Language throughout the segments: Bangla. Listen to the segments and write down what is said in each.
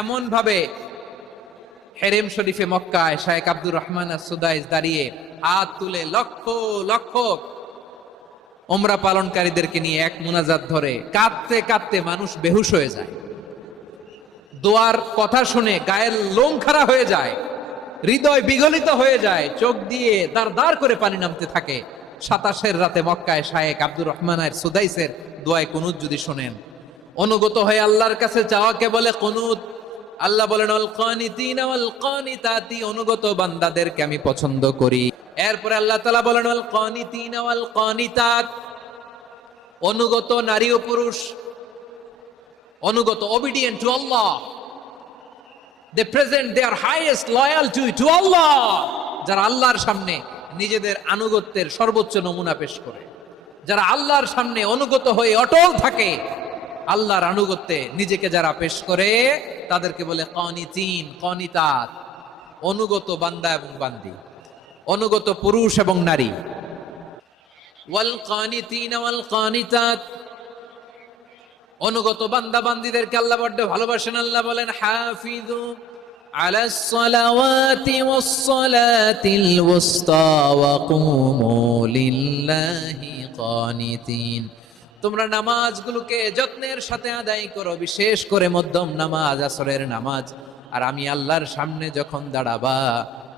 এমন ভাবে হেরেম শরীফে মক্কায় আব্দুর রহমান সুদাইস দাঁড়িয়ে হাত তুলে লক্ষ লক্ষ ওমরা পালনকারীদেরকে নিয়ে এক মোনাজাত ধরে কাঁদতে কাঁদতে মানুষ বেহুশ হয়ে যায়। দোয়ার কথা শুনে গায়ের লোম খাড়া হয়ে যায়, হৃদয় বিগলিত হয়ে যায়, চোখ দিয়ে দাঁড় দাঁড় করে পানি নামতে থাকে। সাতাশের রাতে মক্কায় শায়েক আব্দুর রহমানের সুদাইসের দোয়ায় কুনুত যদি শোনেন। অনুগত হয়ে আল্লাহর কাছে চাওয়াকে বলে কুনুত। আল্লাহ বলেন অনুগত বান্দাদেরকে আমি পছন্দ করি। এরপরে আল্লাহ তালা বলেন অনুগত নারী ও পুরুষ। অনুগত obedient to Allah they present their highest loyalty to Allah যারা আল্লাহর সামনে নিজেদের আনুগত্যের সর্বোচ্চ নমুনা পেশ করে। যারা আল্লাহর সামনে অনুগত হয়ে অটল থাকে, আল্লাহর আনুগত্যে নিজেকে যারা পেশ করে, তাদেরকে বলে কনিতিন, কনিতাত, অনুগত বান্দা এবং বান্দি, অনুগত পুরুষ এবং নারী। অনুগত বান্দা বান্দিদেরকে আল্লাহ বড্ড ভালোবাসেন, আল্লাহ বলেন হাফিজু على الصلوات والصلاة الوسطى وقوموا لله قانتين তোমরা নামাজগুলোকে যত্নের সাথে আদায় করো বিশেষ করে মধ্যম নামাজ আসরের নামাজ আর আমি আল্লাহর সামনে যখন দাঁড়াবা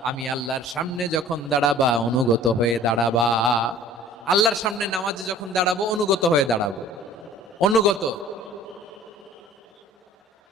আমি আল্লাহর সামনে যখন দাঁড়াবা অনুগত হয়ে দাঁড়াবা আল্লাহর সামনে নামাজে যখন দাঁড়াবো অনুগত হয়ে দাঁড়াবো অনুগত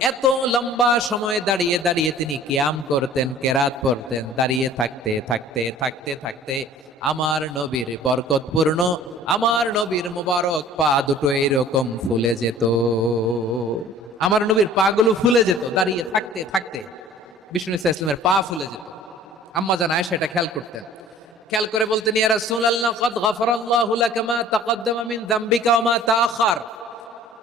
এত লম্বা সময় দাঁড়িয়ে দাঁড়িয়ে তিনি কিয়াম করতেন, কেরাত পড়তেন দাঁড়িয়ে থাকতে থাকতে থাকতে থাকতে আমার নবীর বরকতপূর্ণ আমার নবীর মুবারক পা দুটো এইরকম ফুলে যেত। আমার নবীর পাগুলো ফুলে যেত, দাঁড়িয়ে থাকতে থাকতে বিষ্ণু ইসা ইসলামের পা ফুলে যেত। আম্মা জান এটা খেয়াল করতেন। খেয়াল করে বলতেন, ইয়া রাসূলুল্লাহ, কদ গফরাল্লাহু লাকা মা তাকদ্দামা মিন যামবিকা ওয়া মা তাআখার।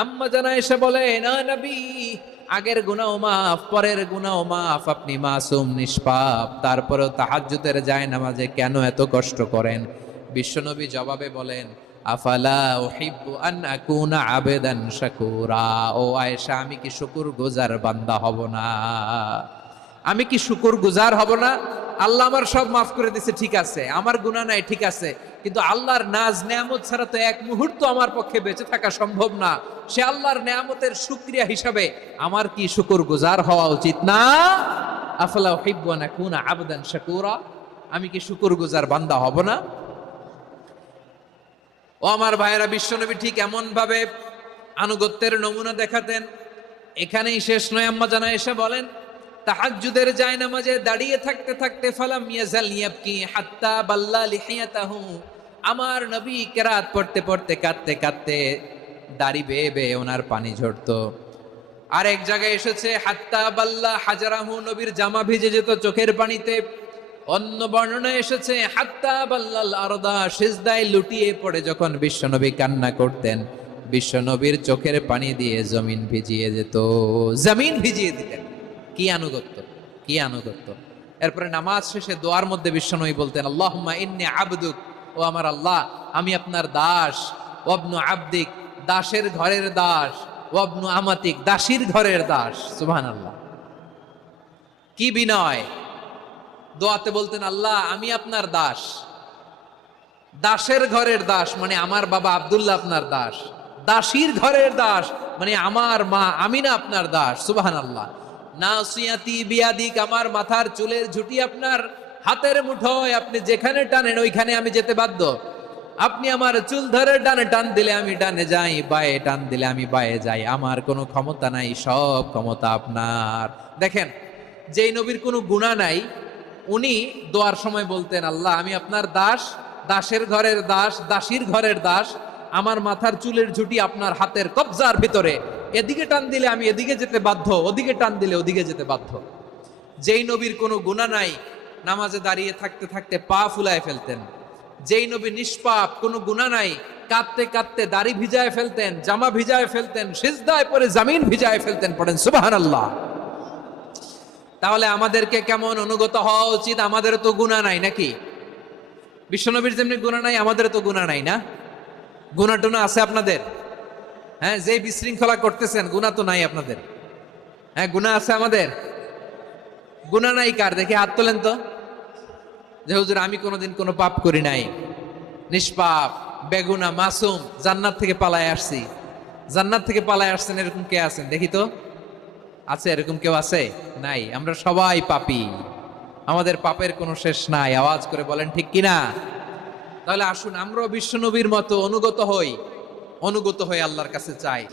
আম্মা জানা এসে বলে, না নবী, আগের গুনাও মাফ, পরের গুনাও মাফ, আপনি মাসুম, নিষ্পাপ। তারপরেও তাহাজ্জুদের যায় নামাজে কেন এত কষ্ট করেন? বিশ্বনবী জবাবে বলেন, আফালা উহিব্বু আন আকুনা আবেদান শাকুরা। ও আয়েশা, আমি কি শুকুর গুজার বান্দা হব না? আমি কি শুকুর গুজার হব না? আল্লাহ আমার সব মাফ করে দিছে, ঠিক আছে। আমার গুনাহ নাই, ঠিক আছে। কিন্তু আল্লাহর নাজ নেয়ামত ছাড়া তো এক মুহূর্ত আমার পক্ষে বেঁচে থাকা সম্ভব না। সে আল্লাহর নেয়ামতের শুক্রিয়া হিসাবে আমার কি শুকুর গুজার হওয়া উচিত না? আফলা হিব্বানা কুনা আবদান শাকুরা। আমি কি শুকুর গুজার বান্দা হব না? ও আমার ভাইয়েরা, বিশ্বনবী ঠিক এমন ভাবে আনুগত্যের নমুনা দেখাতেন। এখানেই শেষ নয়, আম্মা জানা এসে বলেন, তাহাজ্জুদের যায় নামাজে দাঁড়িয়ে থাকতে থাকতে ফালাম ইয়াজাল ইয়াবকি হাত্তা বাল্লা লিহিয়াতাহু আমার নবী কেরাত পড়তে পড়তে কাঁদতে কাঁদতে দাড়ি বেয়ে বেয়ে ওনার পানি ঝরতো। আর এক জায়গায় এসেছে, হাত্তা বাল্লা হাজারাহু, নবীর জামা ভিজে যেত চোখের পানিতে। অন্য বর্ণনা এসেছে, হাত্তা বাল্লাল আরদা, সিজদায় লুটিয়ে পড়ে যখন বিশ্বনবী কান্না করতেন। বিশ্ব নবীর চোখের পানি দিয়ে জমিন ভিজিয়ে যেত। জমিন ভিজিয়ে দিতেন। কি আনুগত্য কি আনুগত্য। এরপরে নামাজ শেষে দোয়ার মধ্যে বিশ্বনবী বলতেন আল্লাহ ইন্নি আবদুক ও আমার আল্লাহ, আমি আপনার দাস। ওয়াবনু আবদিক, দাসের ঘরের দাস। ওয়াবনু আমাতিক, দাসীর ঘরের দাস। সুবহানাল্লাহ। কি বিনয়। দোয়াতে বলতেন, আল্লাহ, আমি আপনার দাস। দাসের ঘরের দাস মানে আমার বাবা আব্দুল্লাহ আপনার দাস। দাসীর ঘরের দাস মানে আমার মা আমিনা আপনার দাস। সুবাহান আল্লাহ না সুয়াতি বিয়াদিক, আমার মাথার চুলের ঝুটি আপনার। হাতের মুঠোয় আপনি যেখানে টানেন, ওইখানে আমি যেতে বাধ্য। আপনি আমার চুল ধরে ডানে টান দিলে আমি ডানে যাই, বায়ে টান দিলে আমি বায়ে যাই। আমার কোনো ক্ষমতা নাই, সব ক্ষমতা আপনার। দেখেন, যেই নবীর কোনো গুণা নাই, উনি দোয়ার সময় বলতেন, আল্লাহ, আমি আপনার দাস, দাসের ঘরের দাস, দাসীর ঘরের দাস। আমার মাথার চুলের ঝুটি আপনার হাতের কবজার ভিতরে। এদিকে টান দিলে আমি এদিকে যেতে বাধ্য, ওদিকে টান দিলে ওদিকে যেতে বাধ্য। যেই নবীর কোনো গুণা নাই নামাজে দাঁড়িয়ে থাকতে থাকতে পা ফুলায় ফেলতেন। যেই নবী নিষ্পাপ, কোনো গুণা নাই, কাঁদতে কাঁদতে দাড়ি ভিজায় ফেলতেন, জামা ভিজায় ফেলতেন, সিজদায় পরে জামিন ভিজায় ফেলতেন, পড়েন সুবাহান আল্লাহ তাহলে আমাদেরকে কেমন অনুগত হওয়া উচিত? আমাদেরও তো গুণা নাই নাকি? বিশ্বনবীর যেমনি গুণা নাই আমাদের তো গুণা নাই না? গুণা টুনা আছে আপনাদের? হ্যাঁ যে বিশৃঙ্খলা করতেছেন গুণা তো নাই আপনাদের। হ্যাঁ গুণা আছে আমাদের? গুণা নাই কার? দেখে হাত তোলেন তো। যে, হুজুর, আমি কোনোদিন কোনো পাপ করি নাই। নিষ্পাপ, বেগুনা, মাসুম, জান্নাত থেকে পালায় আসছি। জান্নাত থেকে পালায় আসছেন, এরকম কে আছেন? দেখি তো। আছে, এরকম কেউ আছে? নাই। আমরা সবাই পাপি। আমাদের পাপের কোনো শেষ নাই। আওয়াজ করে বলেন, ঠিক কিনা তাহলে আসুন, আমরাও বিশ্বনবীর মতো অনুগত হই। অনুগত হয়ে আল্লাহর কাছে চাই